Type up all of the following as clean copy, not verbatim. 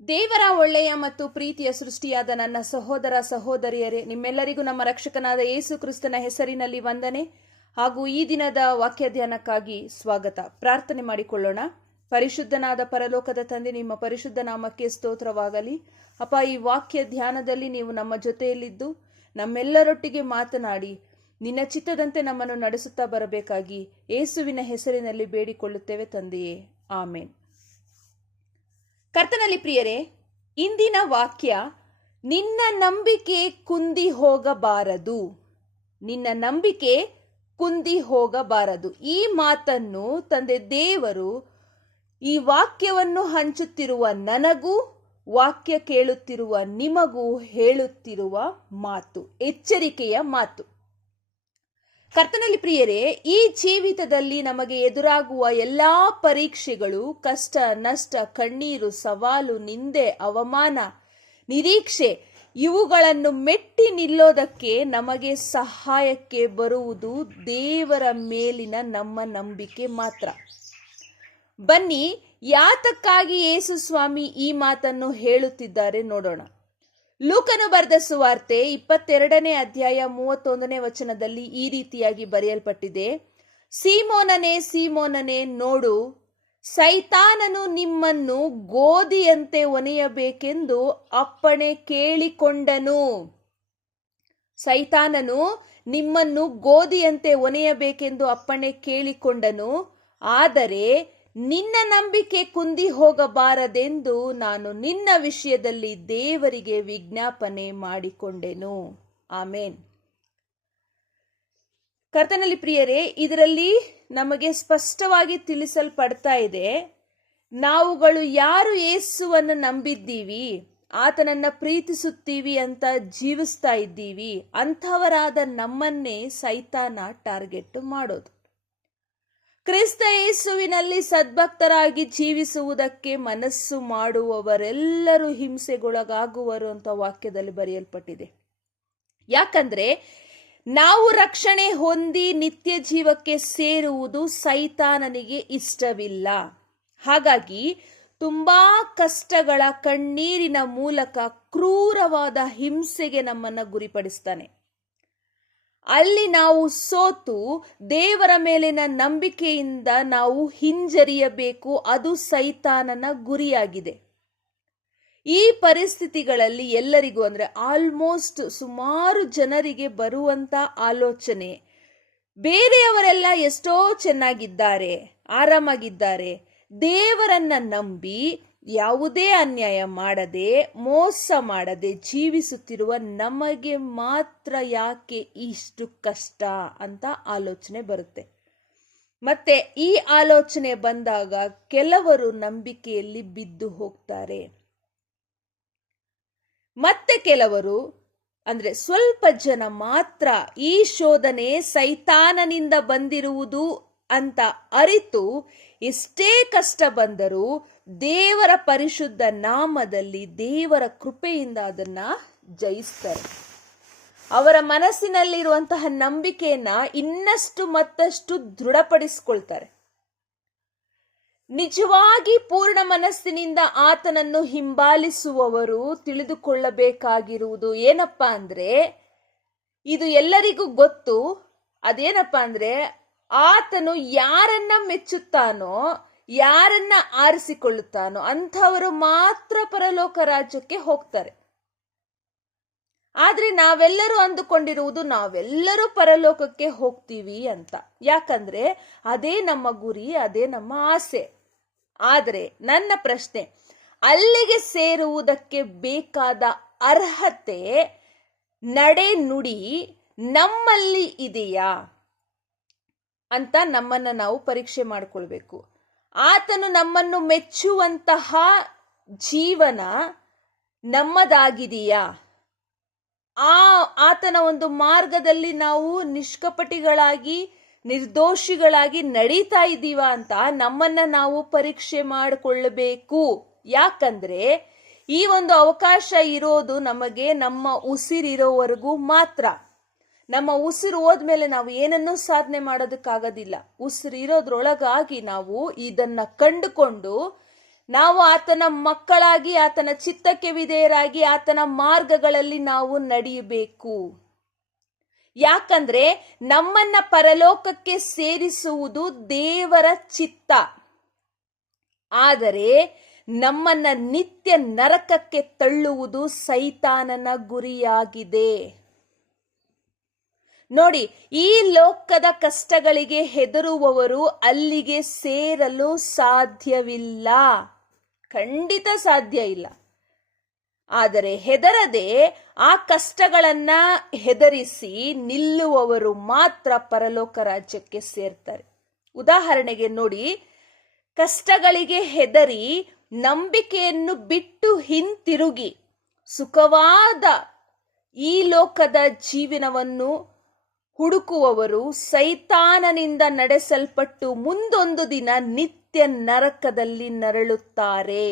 ದೇವರ ಒಳ್ಳೆಯ ಮತ್ತು ಪ್ರೀತಿಯ ಸೃಷ್ಟಿಯಾದ ನನ್ನ ಸಹೋದರ ಸಹೋದರಿಯರೇ, ನಿಮ್ಮೆಲ್ಲರಿಗೂ ನಮ್ಮ ರಕ್ಷಕನಾದ ಯೇಸು ಕ್ರಿಸ್ತನ ಹೆಸರಿನಲ್ಲಿ ವಂದನೆ ಹಾಗೂ ಈ ದಿನದ ವಾಕ್ಯ ಧ್ಯಾನಕ್ಕಾಗಿ ಸ್ವಾಗತ. ಪ್ರಾರ್ಥನೆ ಮಾಡಿಕೊಳ್ಳೋಣ. ಪರಿಶುದ್ಧನಾದ ಪರಲೋಕದ ತಂದೆ, ನಿಮ್ಮ ಪರಿಶುದ್ಧ ನಾಮಕ್ಕೆ ಸ್ತೋತ್ರವಾಗಲಿ. ಅಪ್ಪ, ಈ ವಾಕ್ಯ ಧ್ಯಾನದಲ್ಲಿ ನೀವು ನಮ್ಮ ಜೊತೆಯಲ್ಲಿದ್ದು ನಮ್ಮೆಲ್ಲರೊಟ್ಟಿಗೆ ಮಾತನಾಡಿ ನಿನ್ನ ಚಿತ್ತದಂತೆ ನಮ್ಮನ್ನು ನಡೆಸುತ್ತಾ ಬರಬೇಕಾಗಿ ಯೇಸುವಿನ ಹೆಸರಿನಲ್ಲಿ ಬೇಡಿಕೊಳ್ಳುತ್ತೇವೆ ತಂದೆಯೇ, ಆಮೇನ್. ಕರ್ತನಲ್ಲಿ ಪ್ರಿಯರೇ, ಇಂದಿನ ವಾಕ್ಯ ನಿನ್ನ ನಂಬಿಕೆ ಕುಂದಿ ಹೋಗಬಾರದು. ನಿನ್ನ ನಂಬಿಕೆ ಕುಂದಿ ಹೋಗಬಾರದು. ಈ ಮಾತನ್ನು ತಂದೆ ದೇವರು ಈ ವಾಕ್ಯವನ್ನು ಹಂಚುತ್ತಿರುವ ನನಗೂ ವಾಕ್ಯ ಕೇಳುತ್ತಿರುವ ನಿಮಗೂ ಹೇಳುತ್ತಿರುವ ಮಾತು, ಎಚ್ಚರಿಕೆಯ ಮಾತು. ಕರ್ತನಲ್ಲಿ ಪ್ರಿಯರೇ, ಈ ಜೀವಿತದಲ್ಲಿ ನಮಗೆ ಎದುರಾಗುವ ಎಲ್ಲಾ ಪರೀಕ್ಷೆಗಳು, ಕಷ್ಟ, ನಷ್ಟ, ಕಣ್ಣೀರು, ಸವಾಲು, ನಿಂದೆ, ಅವಮಾನ, ನಿರೀಕ್ಷೆ ಇವುಗಳನ್ನು ಮೆಟ್ಟಿ ನಿಲ್ಲೋದಕ್ಕೆ ನಮಗೆ ಸಹಾಯಕ್ಕೆ ಬರುವುದು ದೇವರ ಮೇಲಿನ ನಮ್ಮ ನಂಬಿಕೆ ಮಾತ್ರ. ಬನ್ನಿ, ಯಾತಕ್ಕಾಗಿ ಯೇಸು ಸ್ವಾಮಿ ಈ ಮಾತನ್ನು ಹೇಳುತ್ತಿದ್ದಾರೆ ನೋಡೋಣ. ಲೂಕನು ಬರೆದ ಸುವಾರ್ತೆ 22ನೇ ಅಧ್ಯಾಯ 31ನೇ ವಚನದಲ್ಲಿ ಈ ರೀತಿಯಾಗಿ ಬರೆಯಲ್ಪಟ್ಟಿದೆ: ಸೀಮೋನನೇ, ಸೀಮೋನನೇ, ನೋಡು, ಸೈತಾನನು ನಿಮ್ಮನ್ನು ಗೋಧಿಯಂತೆ ಒನೆಯಬೇಕೆಂದು ಅಪ್ಪಣೆ ಕೇಳಿಕೊಂಡನು. ಸೈತಾನನು ನಿಮ್ಮನ್ನು ಗೋಧಿಯಂತೆ ಒನೆಯಬೇಕೆಂದು ಅಪ್ಪಣೆ ಕೇಳಿಕೊಂಡನು. ಆದರೆ ನಿನ್ನ ನಂಬಿಕೆ ಕುಂದಿ ಹೋಗಬಾರದೆಂದು ನಾನು ನಿನ್ನ ವಿಷಯದಲ್ಲಿ ದೇವರಿಗೆ ವಿಜ್ಞಾಪನೆ ಮಾಡಿಕೊಂಡೆನು. ಆಮೇನ್. ಕರ್ತನಲ್ಲಿ ಪ್ರಿಯರೇ, ಇದರಲ್ಲಿ ನಮಗೆ ಸ್ಪಷ್ಟವಾಗಿ ತಿಳಿಸಲ್ಪಡ್ತಾ ಇದೆ, ನಾವುಗಳು ಯಾರು ಯೇಸುವನ್ನು ನಂಬಿದ್ದೀವಿ, ಆತನನ್ನ ಪ್ರೀತಿಸುತ್ತೀವಿ ಅಂತ ಜೀವಿಸ್ತಾ ಇದ್ದೀವಿ, ಅಂಥವರಾದ ನಮ್ಮನ್ನೇ ಸೈತಾನ ಟಾರ್ಗೆಟ್ ಮಾಡೋದು. ಕ್ರಿಸ್ತ ಯೇಸುವಿನಲ್ಲಿ ಸದ್ಭಕ್ತರಾಗಿ ಜೀವಿಸುವುದಕ್ಕೆ ಮನಸ್ಸು ಮಾಡುವವರೆಲ್ಲರೂ ಹಿಂಸೆಗೊಳಗಾಗುವರು ಅಂತ ವಾಕ್ಯದಲ್ಲಿ ಬರೆಯಲ್ಪಟ್ಟಿದೆ. ಯಾಕಂದ್ರೆ ನಾವು ರಕ್ಷಣೆ ಹೊಂದಿ ನಿತ್ಯ ಜೀವಕ್ಕೆ ಸೇರುವುದು ಸೈತಾನನಿಗೆ ಇಷ್ಟವಿಲ್ಲ. ಹಾಗಾಗಿ ತುಂಬಾ ಕಷ್ಟಗಳ, ಕಣ್ಣೀರಿನ ಮೂಲಕ ಕ್ರೂರವಾದ ಹಿಂಸೆಗೆ ನಮ್ಮನ್ನ ಗುರಿಪಡಿಸ್ತಾನೆ. ಅಲ್ಲಿ ನಾವು ಸೋತು ದೇವರ ಮೇಲಿನ ನಂಬಿಕೆಯಿಂದ ನಾವು ಹಿಂಜರಿಯಬೇಕು. ಅದು ಸೈತಾನನ ಗುರಿಯಾಗಿದೆ. ಈ ಪರಿಸ್ಥಿತಿಗಳಲ್ಲಿ ಎಲ್ಲರಿಗೂ, ಅಂದ್ರೆ ಆಲ್ಮೋಸ್ಟ್ ಸುಮಾರು ಜನರಿಗೆ ಬರುವಂತ ಆಲೋಚನೆ, ಬೇರೆಯವರೆಲ್ಲ ಎಷ್ಟೋ ಚೆನ್ನಾಗಿದ್ದಾರೆ, ಆರಾಮಾಗಿದ್ದಾರೆ, ದೇವರನ್ನ ನಂಬಿ ಯಾವುದೇ ಅನ್ಯಾಯ ಮಾಡದೆ, ಮೋಸ ಮಾಡದೆ ಜೀವಿಸುತ್ತಿರುವ ನಮಗೆ ಮಾತ್ರ ಯಾಕೆ ಇಷ್ಟು ಕಷ್ಟ ಅಂತ ಆಲೋಚನೆ ಬರುತ್ತೆ. ಮತ್ತೆ ಈ ಆಲೋಚನೆ ಬಂದಾಗ ಕೆಲವರು ನಂಬಿಕೆಯಲ್ಲಿ ಬಿದ್ದು ಹೋಗ್ತಾರೆ. ಮತ್ತೆ ಕೆಲವರು, ಅಂದ್ರೆ ಸ್ವಲ್ಪ ಜನ ಮಾತ್ರ ಈ ಶೋಧನೆ ಸೈತಾನನಿಂದ ಬಂದಿರುವುದು ಅಂತ ಅರಿತು ಎಷ್ಟೇ ಕಷ್ಟ ಬಂದರೂ ದೇವರ ಪರಿಶುದ್ಧ ನಾಮದಲ್ಲಿ, ದೇವರ ಕೃಪೆಯಿಂದ ಅದನ್ನ ಜಯಿಸ್ತಾರೆ. ಅವರ ಮನಸ್ಸಿನಲ್ಲಿರುವಂತಹ ನಂಬಿಕೆಯನ್ನ ಇನ್ನಷ್ಟು ಮತ್ತಷ್ಟು ದೃಢಪಡಿಸಿಕೊಳ್ತಾರೆ. ನಿಜವಾಗಿ ಪೂರ್ಣ ಮನಸ್ಸಿನಿಂದ ಆತನನ್ನು ಹಿಂಬಾಲಿಸುವವರು ತಿಳಿದುಕೊಳ್ಳಬೇಕಾಗಿರುವುದು ಏನಪ್ಪಾ ಅಂದ್ರೆ, ಇದು ಎಲ್ಲರಿಗೂ ಗೊತ್ತು. ಅದೇನಪ್ಪಾ ಅಂದ್ರೆ, ಆತನು ಯಾರನ್ನ ಮೆಚ್ಚುತ್ತಾನೋ, ಯಾರನ್ನ ಆರಿಸಿಕೊಳ್ಳುತ್ತಾನೋ ಅಂಥವರು ಮಾತ್ರ ಪರಲೋಕ ರಾಜ್ಯಕ್ಕೆ ಹೋಗ್ತಾರೆ. ಆದ್ರೆ ನಾವೆಲ್ಲರೂ ಅಂದುಕೊಂಡಿರುವುದು ನಾವೆಲ್ಲರೂ ಪರಲೋಕಕ್ಕೆ ಹೋಗ್ತೀವಿ ಅಂತ. ಯಾಕಂದ್ರೆ ಅದೇ ನಮ್ಮ ಗುರಿ, ಅದೇ ನಮ್ಮ ಆಸೆ. ಆದ್ರೆ ನನ್ನ ಪ್ರಶ್ನೆ, ಅಲ್ಲಿಗೆ ಸೇರುವುದಕ್ಕೆ ಬೇಕಾದ ಅರ್ಹತೆ, ನಡೆ ನುಡಿ ನಮ್ಮಲ್ಲಿ ಇದೆಯಾ ಅಂತ ನಮ್ಮನ್ನ ನಾವು ಪರೀಕ್ಷೆ ಮಾಡಿಕೊಳ್ಬೇಕು. ಆತನು ನಮ್ಮನ್ನು ಮೆಚ್ಚುವಂತಹ ಜೀವನ ನಮ್ಮದಾಗಿದೆಯಾ? ಆತನ ಒಂದು ಮಾರ್ಗದಲ್ಲಿ ನಾವು ನಿಷ್ಕಪಟಿಗಳಾಗಿ, ನಿರ್ದೋಷಿಗಳಾಗಿ ನಡೀತಾ ಇದ್ದೀವ ಅಂತ ನಮ್ಮನ್ನ ನಾವು ಪರೀಕ್ಷೆ ಮಾಡಿಕೊಳ್ಳಬೇಕು. ಯಾಕಂದ್ರೆ ಈ ಒಂದು ಅವಕಾಶ ಇರೋದು ನಮಗೆ ನಮ್ಮ ಉಸಿರಿರೋವರೆಗೂ ಮಾತ್ರ. ನಮ್ಮ ಉಸಿರು ಹೋದ್ಮೇಲೆ ನಾವು ಏನನ್ನೂ ಸಾಧನೆ ಮಾಡೋದಕ್ಕಾಗೋದಿಲ್ಲ. ಉಸಿರು ಇರೋದ್ರೊಳಗಾಗಿ ನಾವು ಇದನ್ನ ಕಂಡುಕೊಂಡು ನಾವು ಆತನ ಮಕ್ಕಳಾಗಿ ಆತನ ಚಿತ್ತಕ್ಕೆ ವಿಧೇಯರಾಗಿ ಆತನ ಮಾರ್ಗಗಳಲ್ಲಿ ನಾವು ನಡೆಯಬೇಕು. ಯಾಕಂದ್ರೆ ನಮ್ಮನ್ನ ಪರಲೋಕಕ್ಕೆ ಸೇರಿಸುವುದು ದೇವರ ಚಿತ್ತ, ಆದರೆ ನಮ್ಮನ್ನ ನಿತ್ಯ ನರಕಕ್ಕೆ ತಳ್ಳುವುದು ಸೈತಾನನ ಗುರಿಯಾಗಿದೆ. ನೋಡಿ, ಈ ಲೋಕದ ಕಷ್ಟಗಳಿಗೆ ಹೆದರುವವರು ಅಲ್ಲಿಗೆ ಸೇರಲು ಸಾಧ್ಯವಿಲ್ಲ, ಖಂಡಿತ ಸಾಧ್ಯ ಇಲ್ಲ. ಆದರೆ ಹೆದರದೆ ಆ ಕಷ್ಟಗಳನ್ನ ಹೆದರಿಸಿ ನಿಲ್ಲುವವರು ಮಾತ್ರ ಪರಲೋಕ ರಾಜ್ಯಕ್ಕೆ ಸೇರ್ತಾರೆ. ಉದಾಹರಣೆಗೆ ನೋಡಿ, ಕಷ್ಟಗಳಿಗೆ ಹೆದರಿ ನಂಬಿಕೆಯನ್ನು ಬಿಟ್ಟು ಹಿಂತಿರುಗಿ ಸುಖವಾದ ಈ ಲೋಕದ ಜೀವನವನ್ನು ಹುಡುಕುವವರು ಸೈತಾನನಿಂದ ನಡೆಸಲ್ಪಟ್ಟು ಮುಂದೊಂದು ದಿನ ನಿತ್ಯ ನರಕದಲ್ಲಿ ನರಳುತ್ತಾರೆ.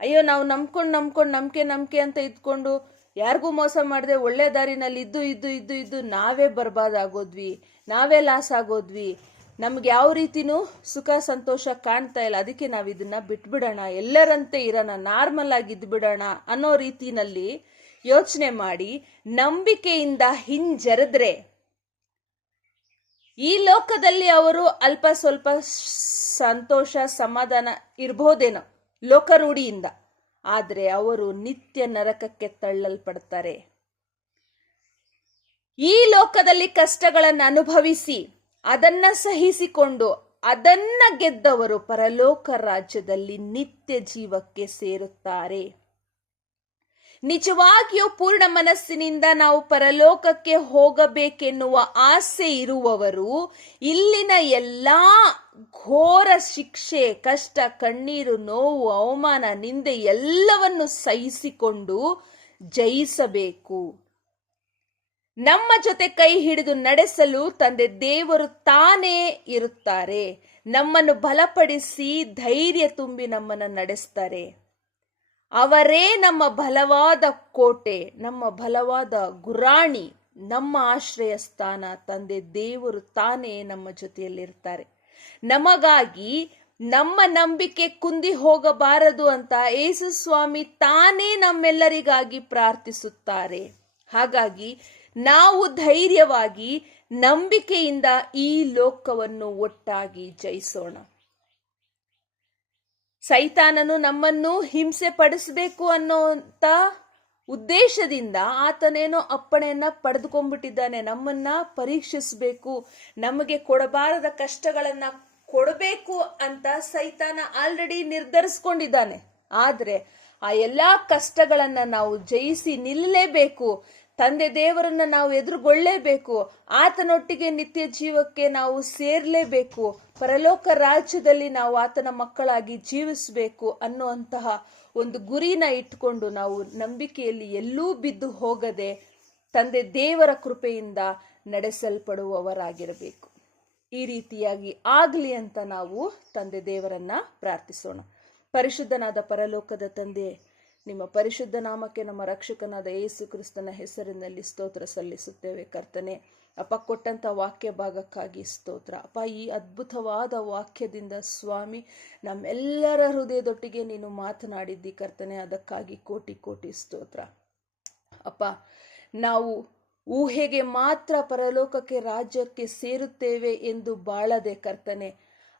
ಅಯ್ಯೋ, ನಾವು ನಂಬ್ಕೊಂಡು ನಂಬಿಕೆ ಅಂತ ಇದ್ಕೊಂಡು ಯಾರಿಗೂ ಮೋಸ ಮಾಡದೆ ಒಳ್ಳೆ ದಾರಿನಲ್ಲಿ ಇದ್ದು ನಾವೇ ಬರ್ಬಾದ್ ಆಗೋದ್ವಿ, ನಾವೇ ಲಾಸ್ ಆಗೋದ್ವಿ, ನಮ್ಗೆ ಯಾವ ರೀತಿನೂ ಸುಖ ಸಂತೋಷ ಕಾಣ್ತಾ ಇಲ್ಲ, ಅದಕ್ಕೆ ನಾವು ಇದನ್ನ ಬಿಟ್ಬಿಡೋಣ, ಎಲ್ಲರಂತೆ ಇರೋಣ, ನಾರ್ಮಲ್ ಆಗಿ ಇದ್ಬಿಡೋಣ ಅನ್ನೋ ರೀತಿನಲ್ಲಿ ಯೋಚನೆ ಮಾಡಿ ನಂಬಿಕೆಯಿಂದ ಹಿಂಜರಿದ್ರೆ ಈ ಲೋಕದಲ್ಲಿ ಅವರು ಅಲ್ಪ ಸ್ವಲ್ಪ ಸಂತೋಷ ಸಮಾಧಾನ ಇರ್ಬೋದೇನೋ ಲೋಕರೂಢಿಯಿಂದ, ಆದರೆ ಅವರು ನಿತ್ಯ ನರಕಕ್ಕೆ ತಳ್ಳಲ್ಪಡ್ತಾರೆ. ಈ ಲೋಕದಲ್ಲಿ ಕಷ್ಟಗಳನ್ನು ಅನುಭವಿಸಿ ಅದನ್ನ ಸಹಿಸಿಕೊಂಡು ಅದನ್ನ ಗೆದ್ದವರು ಪರಲೋಕ ರಾಜ್ಯದಲ್ಲಿ ನಿತ್ಯ ಜೀವಕ್ಕೆ ಸೇರುತ್ತಾರೆ. ನಿಜವಾಗಿಯೂ ಪೂರ್ಣ ಮನಸ್ಸಿನಿಂದ ನಾವು ಪರಲೋಕಕ್ಕೆ ಹೋಗಬೇಕೆನ್ನುವ ಆಸೆ ಇರುವವರು ಇಲ್ಲಿನ ಎಲ್ಲಾ ಘೋರ ಶಿಕ್ಷೆ, ಕಷ್ಟ, ಕಣ್ಣೀರು, ನೋವು, ಅವಮಾನ, ನಿಂದೆ ಎಲ್ಲವನ್ನು ಸಹಿಸಿಕೊಂಡು ಜಯಿಸಬೇಕು. ನಮ್ಮ ಜೊತೆ ಕೈ ಹಿಡಿದು ನಡೆಸಲು ತಂದೆ ದೇವರು ತಾನೇ ಇರುತ್ತಾರೆ. ನಮ್ಮನ್ನು ಬಲಪಡಿಸಿ ಧೈರ್ಯ ತುಂಬಿ ನಮ್ಮನ್ನು ನಡೆಸ್ತಾರೆ. ಅವರೇ ನಮ್ಮ ಬಲವಾದ ಕೋಟೆ, ನಮ್ಮ ಬಲವಾದ ಗುರಾಣಿ, ನಮ್ಮ ಆಶ್ರಯ ಸ್ಥಾನ. ತಂದೆ ದೇವರು ತಾನೇ ನಮ್ಮ ಜೊತೆಯಲ್ಲಿರ್ತಾರೆ. ನಮಗಾಗಿ ನಮ್ಮ ನಂಬಿಕೆ ಕುಂದಿ ಹೋಗಬಾರದು ಅಂತ ಯೇಸು ಸ್ವಾಮಿ ತಾನೇ ನಮ್ಮೆಲ್ಲರಿಗಾಗಿ ಪ್ರಾರ್ಥಿಸುತ್ತಾರೆ. ಹಾಗಾಗಿ ನಾವು ಧೈರ್ಯವಾಗಿ ನಂಬಿಕೆಯಿಂದ ಈ ಲೋಕವನ್ನು ಒಟ್ಟಾಗಿ ಜಯಿಸೋಣ. ಸೈತಾನನು ನಮ್ಮನ್ನು ಹಿಂಸೆ ಪಡಿಸಬೇಕು ಅನ್ನೋಂತ ಉದ್ದೇಶದಿಂದ ಆತನೇನೋ ಅಪ್ಪಣೆಯನ್ನ ಪಡೆದುಕೊಂಡ್ಬಿಟ್ಟಿದ್ದಾನೆ. ನಮ್ಮನ್ನ ಪರೀಕ್ಷಿಸಬೇಕು, ನಮಗೆ ಕೊಡಬಾರದ ಕಷ್ಟಗಳನ್ನ ಕೊಡಬೇಕು ಅಂತ ಸೈತಾನ ಆಲ್ರೆಡಿ ನಿರ್ಧರಿಸ್ಕೊಂಡಿದ್ದಾನೆ. ಆದ್ರೆ ಆ ಎಲ್ಲಾ ಕಷ್ಟಗಳನ್ನ ನಾವು ಜಯಿಸಿ ನಿಲ್ಲಲೇಬೇಕು. ತಂದೆ ದೇವರನ್ನ ನಾವು ಎದುರುಗೊಳ್ಳಲೇಬೇಕು. ಆತನೊಟ್ಟಿಗೆ ನಿತ್ಯ ಜೀವಕ್ಕೆ ನಾವು ಸೇರ್ಲೇಬೇಕು. ಪರಲೋಕ ರಾಜ್ಯದಲ್ಲಿ ನಾವು ಆತನ ಮಕ್ಕಳಾಗಿ ಜೀವಿಸಬೇಕು ಅನ್ನುವಂತಹ ಒಂದು ಗುರಿನ ಇಟ್ಕೊಂಡು ನಾವು ನಂಬಿಕೆಯಲ್ಲಿ ಎಲ್ಲೂ ಬಿದ್ದು ಹೋಗದೆ ತಂದೆ ದೇವರ ಕೃಪೆಯಿಂದ ನಡೆಸಲ್ಪಡುವವರಾಗಿರಬೇಕು. ಈ ರೀತಿಯಾಗಿ ಆಗ್ಲಿ ಅಂತ ನಾವು ತಂದೆ ದೇವರನ್ನ ಪ್ರಾರ್ಥಿಸೋಣ. ಪರಿಶುದ್ಧನಾದ ಪರಲೋಕದ ತಂದೆ, ನಿಮ್ಮ ಪರಿಶುದ್ಧ ನಾಮಕ್ಕೆ ನಮ್ಮ ರಕ್ಷಕನಾದ ಯೇಸು ಕ್ರಿಸ್ತನ ಹೆಸರಿನಲ್ಲಿ ಸ್ತೋತ್ರ ಸಲ್ಲಿಸುತ್ತೇವೆ. ಕರ್ತನೆ, ಅಪ್ಪ ಕೊಟ್ಟಂತ ವಾಕ್ಯ ಭಾಗಕ್ಕಾಗಿ ಸ್ತೋತ್ರ. ಅಪ್ಪ, ಈ ಅದ್ಭುತವಾದ ವಾಕ್ಯದಿಂದ ಸ್ವಾಮಿ ನಮ್ಮೆಲ್ಲರ ಹೃದಯದೊಟ್ಟಿಗೆ ನೀನು ಮಾತನಾಡಿದ್ದಿ ಕರ್ತನೆ, ಅದಕ್ಕಾಗಿ ಕೋಟಿ ಕೋಟಿ ಸ್ತೋತ್ರ. ಅಪ್ಪ, ನಾವು ಊಹೆಗೆ ಮಾತ್ರ ಪರಲೋಕಕ್ಕೆ ರಾಜ್ಯಕ್ಕೆ ಸೇರುತ್ತೇವೆ ಎಂದು ಬಾಳದೆ ಕರ್ತನೆ,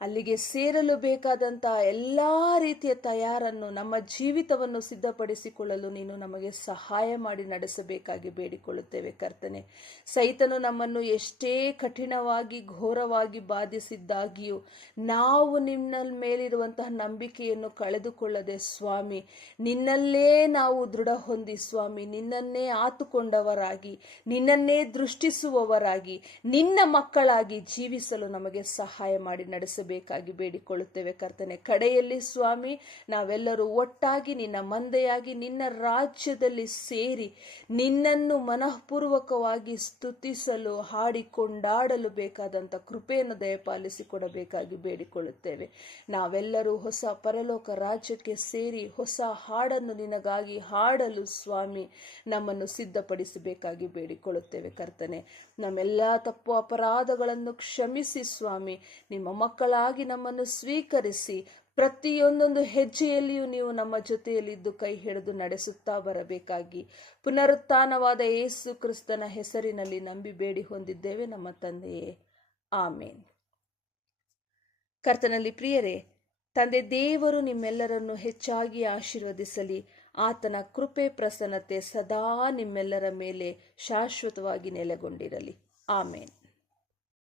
ಅಲ್ಲಿಗೆ ಸೇರಲು ಬೇಕಾದಂಥ ಎಲ್ಲ ರೀತಿಯ ತಯಾರನ್ನು ನಮ್ಮ ಜೀವಿತವನ್ನು ಸಿದ್ಧಪಡಿಸಿಕೊಳ್ಳಲು ನೀನು ನಮಗೆ ಸಹಾಯ ಮಾಡಿ ನಡೆಸಬೇಕಾಗಿ ಬೇಡಿಕೊಳ್ಳುತ್ತೇವೆ ಕರ್ತನೆ. ಸೈತನು ನಮ್ಮನ್ನು ಎಷ್ಟೇ ಕಠಿಣವಾಗಿ ಘೋರವಾಗಿ ಬಾಧಿಸಿದ್ದಾಗಿಯೂ ನಾವು ನಿನ್ನ ಮೇಲಿರುವಂತಹ ನಂಬಿಕೆಯನ್ನು ಕಳೆದುಕೊಳ್ಳದೆ ಸ್ವಾಮಿ, ನಿನ್ನಲ್ಲೇ ನಾವು ದೃಢ ಹೊಂದಿ ಸ್ವಾಮಿ, ನಿನ್ನನ್ನೇ ಆತುಕೊಂಡವರಾಗಿ, ನಿನ್ನನ್ನೇ ದೃಷ್ಟಿಸುವವರಾಗಿ, ನಿನ್ನ ಮಕ್ಕಳಾಗಿ ಜೀವಿಸಲು ನಮಗೆ ಸಹಾಯ ಮಾಡಿ ನಡೆಸಬೇಕು ಬೇಕಾಗಿ ಬೇಡಿಕೊಳ್ಳುತ್ತೇವೆ ಕರ್ತನೆ. ಕಡೆಯಲ್ಲಿ ಸ್ವಾಮಿ, ನಾವೆಲ್ಲರೂ ಒಟ್ಟಾಗಿ ನಿನ್ನ ಮಂದೆಯಾಗಿ ನಿನ್ನ ರಾಜ್ಯದಲ್ಲಿ ಸೇರಿ ನಿನ್ನನ್ನು ಮನಃಪೂರ್ವಕವಾಗಿ ಸ್ತುತಿಸಲು ಹಾಡಿಕೊಂಡಾಡಲು ಬೇಕಾದಂಥ ಕೃಪೆಯನ್ನು ದಯಪಾಲಿಸಿಕೊಡಬೇಕಾಗಿ ಬೇಡಿಕೊಳ್ಳುತ್ತೇವೆ. ನಾವೆಲ್ಲರೂ ಹೊಸ ಪರಲೋಕ ರಾಜ್ಯಕ್ಕೆ ಸೇರಿ ಹೊಸ ಹಾಡನ್ನು ನಿನಗಾಗಿ ಹಾಡಲು ಸ್ವಾಮಿ ನಮ್ಮನ್ನು ಸಿದ್ಧಪಡಿಸಬೇಕಾಗಿ ಬೇಡಿಕೊಳ್ಳುತ್ತೇವೆ ಕರ್ತನೆ. ನಮ್ಮೆಲ್ಲ ತಪ್ಪು ಅಪರಾಧಗಳನ್ನು ಕ್ಷಮಿಸಿ ಸ್ವಾಮಿ, ನಿಮ್ಮ ಮಕ್ಕಳ ಮಕ್ಕಳಾಗಿ ನಮ್ಮನ್ನು ಸ್ವೀಕರಿಸಿ ಪ್ರತಿಯೊಂದೊಂದು ಹೆಜ್ಜೆಯಲ್ಲಿಯೂ ನೀವು ನಮ್ಮ ಜೊತೆಯಲ್ಲಿದ್ದು ಕೈ ಹಿಡಿದು ನಡೆಸುತ್ತಾ ಬರಬೇಕಾಗಿ ಪುನರುತ್ಥಾನವಾದ ಯೇಸು ಕ್ರಿಸ್ತನ ಹೆಸರಿನಲ್ಲಿ ನಂಬಿ ಬೇಡಿ ಹೊಂದಿದ್ದೇವೆ ನಮ್ಮ ತಂದೆಯೇ, ಆಮೇನ್. ಕರ್ತನಲ್ಲಿ ಪ್ರಿಯರೇ, ತಂದೆ ದೇವರು ನಿಮ್ಮೆಲ್ಲರನ್ನು ಹೆಚ್ಚಾಗಿ ಆಶೀರ್ವದಿಸಲಿ. ಆತನ ಕೃಪೆ ಪ್ರಸನ್ನತೆ ಸದಾ ನಿಮ್ಮೆಲ್ಲರ ಮೇಲೆ ಶಾಶ್ವತವಾಗಿ ನೆಲೆಗೊಂಡಿರಲಿ. ಆಮೇನ್.